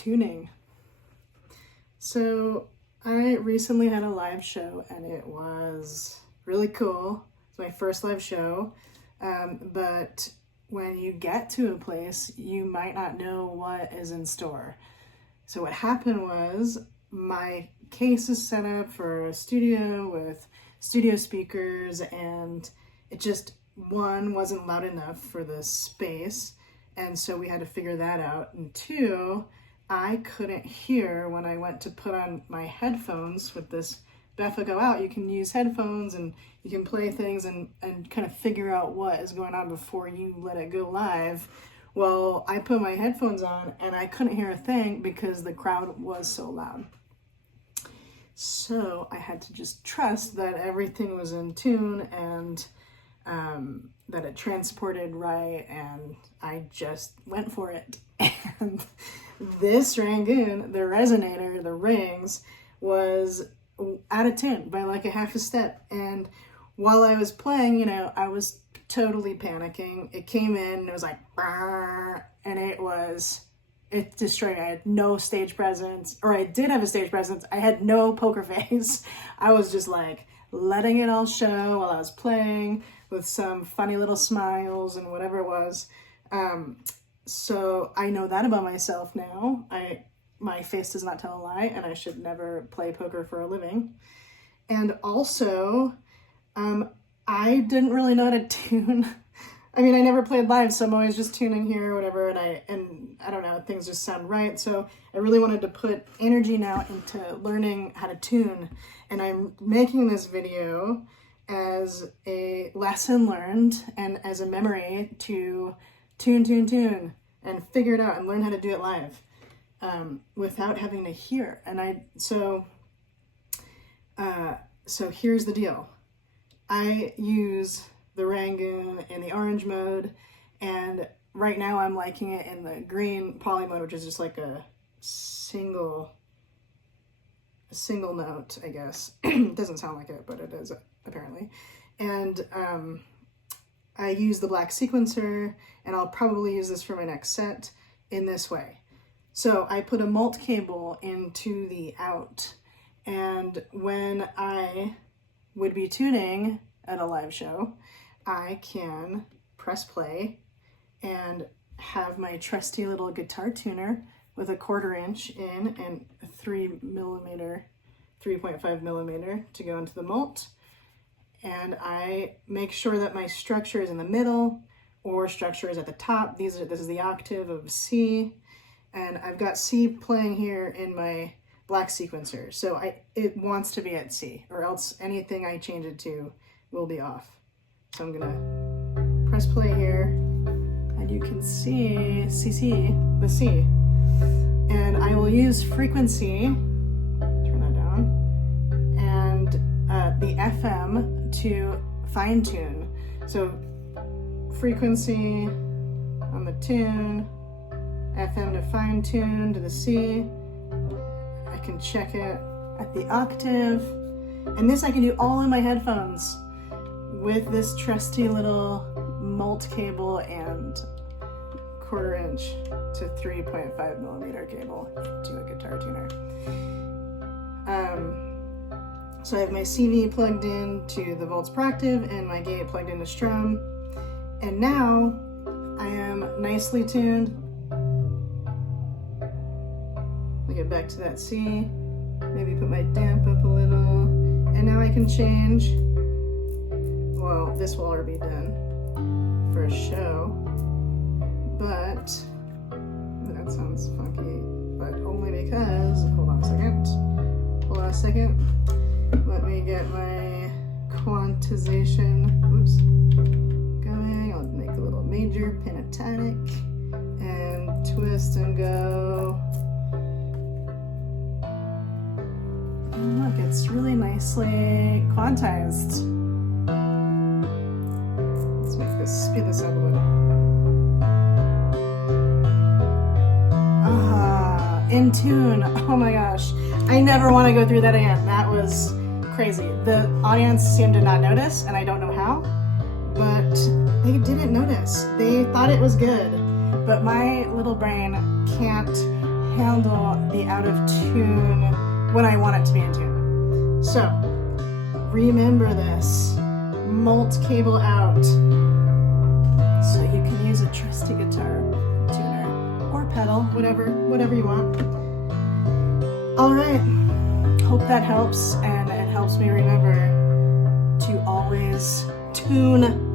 tuning. So I recently had a live show and it was really cool. It's my first live show, but when you get to a place, you might not know what is in store. So what happened was my case is set up for a studio with studio speakers, and it just, one, wasn't loud enough for the space, and so we had to figure that out, and two, I couldn't hear when I went to put on my headphones with this Beffa Go Out. You can use headphones and you can play things and kind of figure out what is going on before you let it go live. Well, I put my headphones on and I couldn't hear a thing because the crowd was so loud. So I had to just trust that everything was in tune and that it transported right, and I just went for it. And this Rangoon, the Resonator, the rings, was out of tune by like a half a step. And while I was playing, you know, I was totally panicking. It came in and it was like, and it destroyed me. I had no stage presence, or I did have a stage presence. I had no poker face. I was just like letting it all show while I was playing with some funny little smiles and whatever it was. So I know that about myself now. My face does not tell a lie, and I should never play poker for a living. And also, I didn't really know how to tune. I mean, I never played live, so I'm always just tuning here or whatever, and I don't know, things just sound right. So I really wanted to put energy now into learning how to tune, and I'm making this video as a lesson learned and as a memory to tune, and figure it out and learn how to do it live without having to hear. And so here's the deal. I use the Rangoon in the orange mode, and right now I'm liking it in the green poly mode, which is just like a single note, I guess. It doesn't sound like it, but it is apparently. And I use the black sequencer, and I'll probably use this for my next set in this way. So I put a mult cable into the out, and when I would be tuning at a live show, I can press play and have my trusty little guitar tuner with a 1/4 inch in and a 3.5 millimeter to go into the mult. And I make sure that my structure is in the middle or structure is at the top. This is the octave of C, and I've got C playing here in my black sequencer. So it wants to be at C, or else anything I change it to will be off. So I'm gonna press play here, and you can see the C. And I will use frequency, turn that down, and the FM to fine tune. So frequency on the tune, FM to fine tune to the C. I can check it at the octave, and this I can do all in my headphones with this trusty little mult cable and 1/4 inch to 3.5 millimeter cable to a guitar tuner. So I have my CV plugged in to the Volts Proactive and my gate plugged into Strum, and now I am nicely tuned. I'll get back to that C, maybe put my damp up a little, and now I can change. Well, this will already be done for a show, but that sounds funky, but only because, hold on a second, let me get my quantization, going. I'll make a little major pentatonic and twist and go. And look, it's really nicely quantized. Speed this up a little. In tune. Oh my gosh. I never want to go through that again. That was crazy. The audience seemed to not notice, and I don't know how, but they didn't notice. They thought it was good, but my little brain can't handle the out of tune when I want it to be in tune. So remember this, mult cable out. So you can use a trusty guitar tuner or pedal, whatever you want. All right, hope that helps, and it helps me remember to always tune